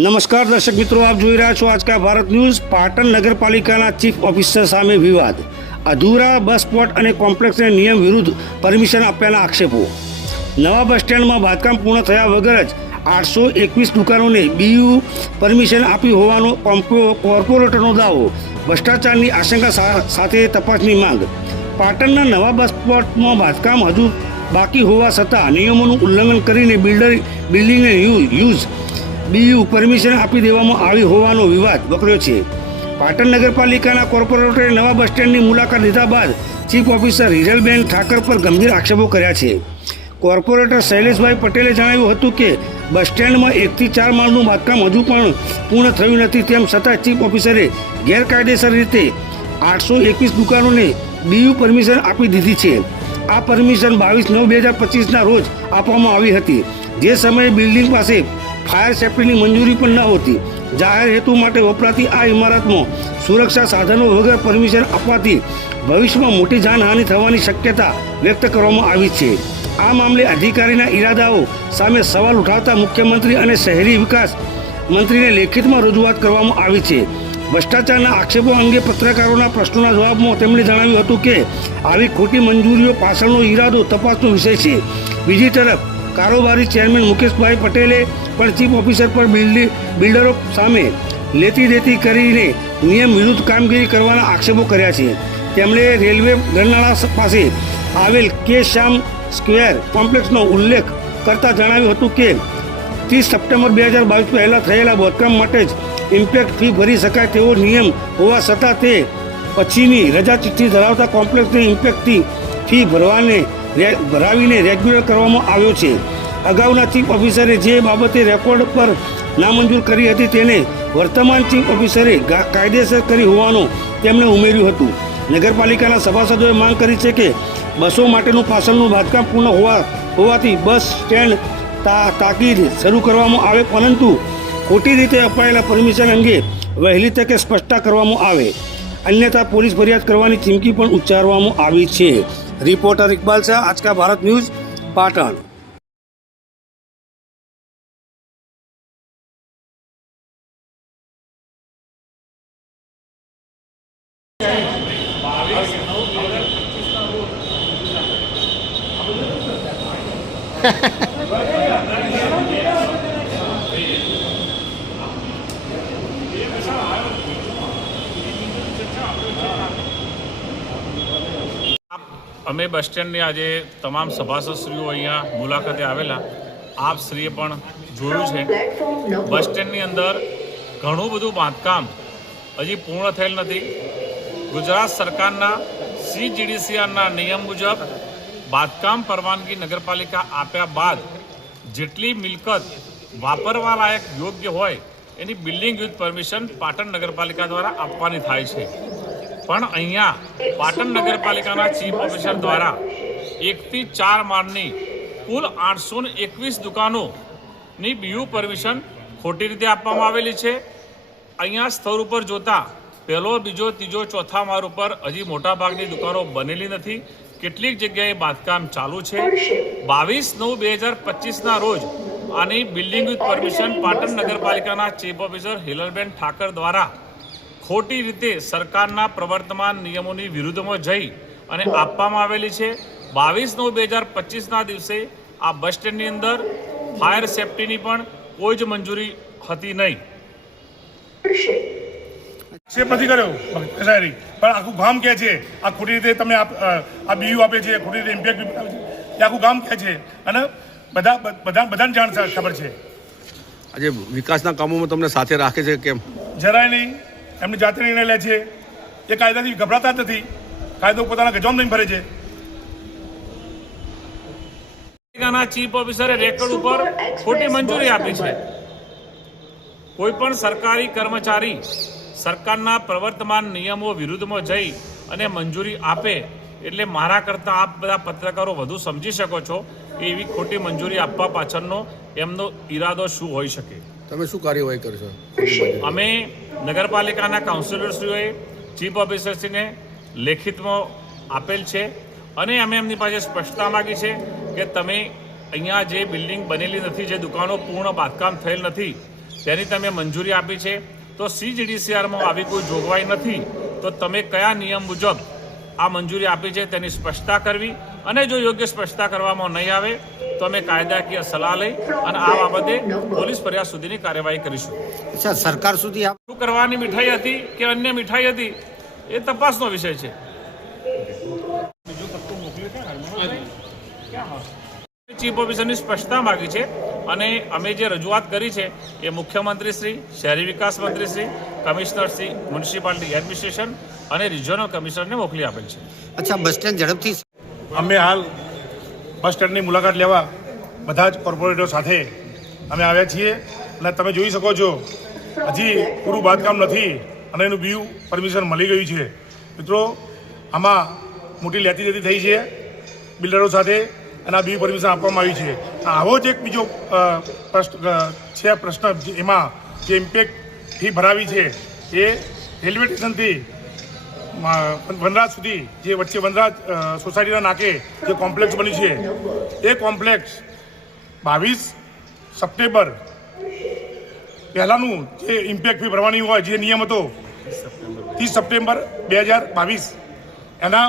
નમસ્કાર દર્શક મિત્રો, આપ જોઈ રહ્યા છો આજકા ભારત ન્યૂઝ। પાટણ નગરપાલિકાના ચીફ ઓફિસર સામે વિવાદ, અધૂરા બસ સ્પોટ અને કોમ્પ્લેક્સને નિયમ વિરુદ્ધ પરમિશન આપ્યાના આક્ષેપો। નવા બસ સ્ટેન્ડમાં બાંધકામ પૂર્ણ થયા વગર જ 821 દુકાનોને બીયુ પરમિશન આપી હોવાનો કોર્પોરેટરનો દાવો। ભ્રષ્ટાચારની આશંકા સાથે તપાસની માંગ। પાટણના નવા બસ સ્પોટમાં બાંધકામ હજુ બાકી હોવા છતાં નિયમોનું ઉલ્લંઘન કરીને બિલ્ડિંગને યુઝ બીયુ પરમિશન આપી દેવામાં આવી હોવાનો વિવાદ વકર્યો છે। પાટણ નગરપાલિકાના કોર્પોરેટરે નવા બસ સ્ટેન્ડની મુલાકાત લીધા બાદ ચીફ ઓફિસર હિરલબેન ઠાકર પર ગંભીર આક્ષેપો કર્યા છે। કોર્પોરેટર શૈલેષભાઈ પટેલે જણાવ્યું હતું કે બસ સ્ટેન્ડમાં 1 થી 4 માળનું બાંધકામ હજુ પણ પૂર્ણ થયું નથી, તેમ છતાં ચીફ ઓફિસરે ગેરકાયદેસર રીતે 821 દુકાનોને બીયુ પરમિશન આપી દીધી છે। આ પરમિશન 22/9/2025ના રોજ આપવામાં આવી હતી, જે સમયે બિલ્ડિંગ પાસે ફાયર સેફ્ટીની મંજૂરી પણ ન હોતી। જાહેર હેતુ માટે વપરાતી આ ઇમારતમાં સુરક્ષા સાધનો વગર પરમિશન આપવાથી ભવિષ્યમાં મોટી જાનહાનિ થવાની શક્યતા વ્યક્ત કરવામાં આવી છે। આ મામલે અધિકારીના ઇરાદાઓ સામે સવાલ ઉઠાવતા મુખ્યમંત્રી અને શહેરી વિકાસ મંત્રીને લેખિતમાં રજૂઆત કરવામાં આવી છે। ભ્રષ્ટાચારના આક્ષેપો અંગે પત્રકારોના પ્રશ્નોના જવાબમાં તેમણે જણાવ્યું હતું કે આવી ખોટી મંજૂરીઓ પાછળનો ઇરાદો તપાસનો વિષય છે। બીજી તરફ કારોબારી ચેરમેન મુકેશભાઈ પટેલે પણ ચીફ ઓફિસર પર બિલ્ડરો સામે લેતી દેતી કરીને નિયમ વિરુદ્ધ કામગીરી કરવાના આક્ષેપો કર્યા છે। તેમણે રેલવે ગરનાળા પાસે આવેલ કે શ્યામ સ્ક્વેર કોમ્પ્લેક્સનો ઉલ્લેખ કરતા જણાવ્યું હતું કે 30 સપ્ટેમ્બર 2022 પહેલાં થયેલા બાંધકામ માટે જ ઇમ્પેક્ટ ફી ભરી શકાય તેવો નિયમ હોવા છતાં તે પછીની રજા ચિઠ્ઠી ધરાવતા કોમ્પ્લેક્સની ઇમ્પેક્ટથી ફી ભરાવીને રેગ્યુલર કરવામાં આવ્યો છે। અગાઉના ચીફ ઓફિસરે જે બાબતે રેકોર્ડ પર નામંજૂર કરી હતી તેને વર્તમાન ચીફ ઓફિસરે કાયદેસર કરી હોવાનું તેમણે ઉમેર્યું હતું। નગરપાલિકાના સભાસદોએ માંગ કરી છે કે બસો માટેનું પાછળનું બાંધકામ પૂર્ણ હોવાથી બસ સ્ટેન્ડ તાકીદ શરૂ કરવામાં આવે, પરંતુ ખોટી રીતે અપાયેલા પરમિશન અંગે વહેલી તકે સ્પષ્ટતા કરવામાં આવે, અન્યથા પોલીસ ફરિયાદ કરવાની ચીમકી પણ ઉચ્ચારવામાં આવી છે। Reporter Iqbal Shah, Aajka Bharat news, Patan. અમે બસ સ્ટેન્ડની આજે તમામ સભાસદશ્રીઓ અહીંયા મુલાકાતે આવેલા। આપ શ્રીએ પણ જોયું છે બસ સ્ટેન્ડની અંદર ઘણું બધું બાંધકામ હજી પૂર્ણ થયેલ નથી। ગુજરાત સરકારના CGDCRના નિયમ મુજબ બાંધકામ પરવાનગી નગરપાલિકા આપ્યા બાદ જેટલી મિલકત વાપરવા લાયક યોગ્ય હોય એની બિલ્ડિંગ યુઝ પરમિશન પાટણ નગરપાલિકા દ્વારા આપવાની થાય છે, પણ અહીંયા પાટણ નગરપાલિકાના ચીફ ઓફિસર દ્વારા 1 થી 4 માળની કુલ 821 દુકાનોની બીયુ પરમિશન ખોટી રીતે આપવામાં આવેલી છે। અહીંયા સ્થળ ઉપર જોતા પહેલો, બીજો, ત્રીજો, ચોથા માળ ઉપર હજી મોટાભાગની દુકાનો બનેલી નથી। કેટલીક જગ્યાએ બાંધકામ ચાલુ છે। 22/9/2025ના રોજ આની બિલ્ડિંગ વિથ પરમિશન પાટણ નગરપાલિકાના ચીફ ઓફિસર હિરલબેન ઠાકર દ્વારા ખોટી રીતે સરકારના પ્રવર્તમાન નિયમોની વિરુદ્ધમાં જઈ અને આપવામાં આવેલી છે। 22/9/2025ના દિવસે આ બસ સ્ટેન્ડની અંદર ફાયર સેફ્ટીની પણ કોઈ જ મંજૂરી હતી નહીં। આક્ષેપ નથી કર્યો કસાયરી, પણ આખું ગામ કહે છે આ ખોટી રીતે તમે આ બીયુ આપે છે, ખોટી રીતે ઇમ્પેક્ટ આપે છે, એ આખું ગામ કહે છે અને બધાને જાણ ખબર છે। આજે વિકાસના કામોમાં તમને સાથે રાખે છે કેમ? જરાય નહીં, એમની જાતે નિર્ણય લે છે। એ કાયદાથી ગભરાતા જ નથી, કાયદો પોતાના ગજવામાં નહીં ભરે છે। ચીફ ઓફિસરે રેકોર્ડ ઉપર ખોટી મંજૂરી આપી છે। કોઈ પણ સરકારી કર્મચારી સરકારના પ્રવર્તમાન નિયમો વિરુદ્ધમાં જઈ અને મંજૂરી આપે એટલે મારા કરતાં આપ બધા પત્રકારો વધુ સમજી શકો છો કે એવી ખોટી મંજૂરી આપવા પાછળનો એમનો ઈરાદો શું હોઈ શકે। તમે શું કાર્યવાહી કરશો? અમે નગરપાલિકાના કાઉન્સિલરશ્રીઓએ ચીફ ઓફિસરશ્રીને લેખિતમાં આપેલ છે અને અમે એમની પાસે સ્પષ્ટતા માગી છે કે તમે અહીંયા જે બિલ્ડિંગ બનેલી નથી, જે દુકાનો પૂર્ણ બાંધકામ થયેલ નથી, તેની તમે મંજૂરી આપી છે, તો CGDCRમાં આવી કોઈ જોગવાઈ નથી, તો તમે કયા નિયમ મુજબ આ મંજૂરી આપી છે તેની સ્પષ્ટતા કરવી, અને જો યોગ્ય સ્પષ્ટતા કરવામાં નહીં આવે તો અમે કાયદાકીય સલાહ લઈ અને આ બાબતે પોલીસ ફરિયાદ સુધીની કાર્યવાહી કરીશું. અચ્છા, સરકાર સુધી આપ શું કરવાની મીઠાઈ હતી કે અન્ય મીઠાઈ હતી એ તપાસનો વિષય છે. ચીફ ઓફિસરની સ્પષ્ટતા માગી છે અને અમે જે રજૂઆત કરી છે એ મુખ્યમંત્રી શ્રી, શહેરી વિકાસ મંત્રી Shri, commissioner Shri, municipality administration અને રિજિયોનલ કમિશનરને મોકલી આપેલ છે. અચ્છા, બસ સ્ટેન્ડ ઝડપથી અમે હાલ બસ સ્ટેન્ડની મુલાકાત લેવા બધા જ કોર્પોરેટરો સાથે અમે આવ્યા છીએ અને તમે જોઈ શકો છો હજી પૂરું બાંધકામ નથી અને એનું બીયુ પરમિશન મળી ગયું છે. મિત્રો, આમાં મોટી લેતી થઈ છે બિલ્ડરો સાથે અને આ બીયુ પરમિશન આપવામાં આવ્યું છે. આવો જ એક બીજો પ્રશ્ન એમાં જે ઇમ્પેક્ટ ફી ભરાવી છે એ રેલવે સ્ટેશનથી વનરાજ સુધી જે વચ્ચે વનરાજ સોસાયટીના નાકે જે કોમ્પ્લેક્સ બન્યું છે એ કોમ્પ્લેક્સ 22 સપ્ટેમ્બર પહેલાંનું જે ઇમ્પેક્ટ ફી ભરવાની હોય જે નિયમ હતો 30 સપ્ટેમ્બર 2022 એના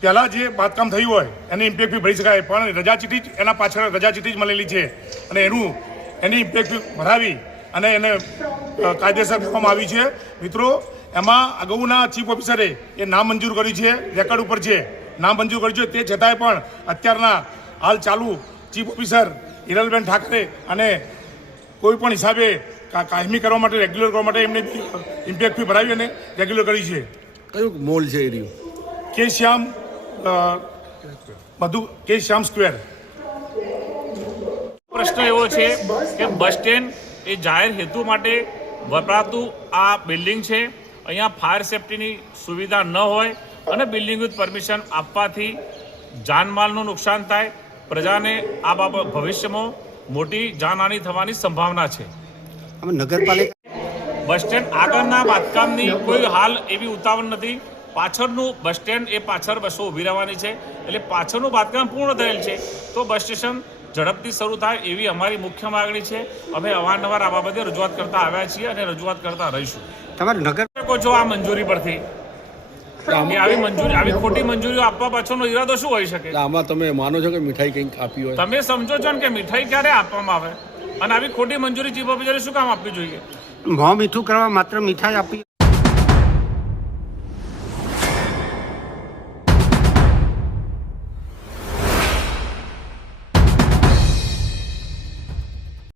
પહેલાં જે બાંધકામ થયું હોય એની ઇમ્પેક્ટ ફી ભરી શકાય, પણ રજા ચીઠી જ એના પાછળ રજા ચીઠી જ મળેલી છે અને એની ઇમ્પેક્ટ ફી ભરાવી અને એને કાયદેસર કરવામાં આવી છે. મિત્રો, એમાં અગાઉના ચીફ ઓફિસરે એ નામંજૂર કર્યું છે, રેકોર્ડ ઉપર છે, નામંજૂર કર્યું છે, તે છતાંય પણ અત્યારના હાલ ચાલુ ચીફ ઓફિસર હિરલબેન ઠાકરે અને કોઈ પણ હિસાબે કાયમી કરવા માટે, રેગ્યુલર કરવા માટે એમને ઇમ્પેક્ટ ફી ભરાવી અને રેગ્યુલર કરી છે. કયું મોલ છે એ રહ્યું? કે શ્યામ સ્ક્વેર. પ્રશ્ન એવો છે કે બસ સ્ટેન્ડ એ જાહેર હેતુ માટે વપરાતું આ બિલ્ડિંગ છે. અહીંયા ફાયર સેફ્ટીની સુવિધા ન હોય અને બિલ્ડિંગ વિથ પરમિશન આપવાથી જાનમાલનું નુકસાન થાય, પ્રજાને આ બાબત ભવિષ્યમાં મોટી જાનહાનિ થવાની સંભાવના છે. અમે નગરપાલિકા બસ સ્ટેન્ડ આગળના બાંધકામની કોઈ હાલ એવી ઉતાવળ નથી. પાછળનું બસ સ્ટેન્ડ એ પાછળ બસો ઊભી રહેવાની છે, એટલે પાછળનું બાંધકામ પૂર્ણ થયેલ છે તો બસ સ્ટેશન ઝડપથી શરૂ થાય એવી અમારી મુખ્ય માગણી છે. અમે અવારનવાર આ બાબતે રજૂઆત કરતા આવ્યા છીએ અને રજૂઆત કરતા રહીશું. તમારે નગર શકો છો આ મંજૂરી પરથી કે આવી ખોટી મંજૂરીઓ આપવા પાછળનો ઈરાદો શું હોઈ શકે? એટલે આમાં તમે માનો છો કે મીઠાઈ કંઈક આપી હોય? તમે સમજો છો ને કે મીઠાઈ ક્યારે આપવામાં આવે અને આવી ખોટી મંજૂરી ચીફ ઓફિસરે શું કામ આપવી જોઈએ? મોં મીઠું કરવા માત્ર મીઠાઈ આપી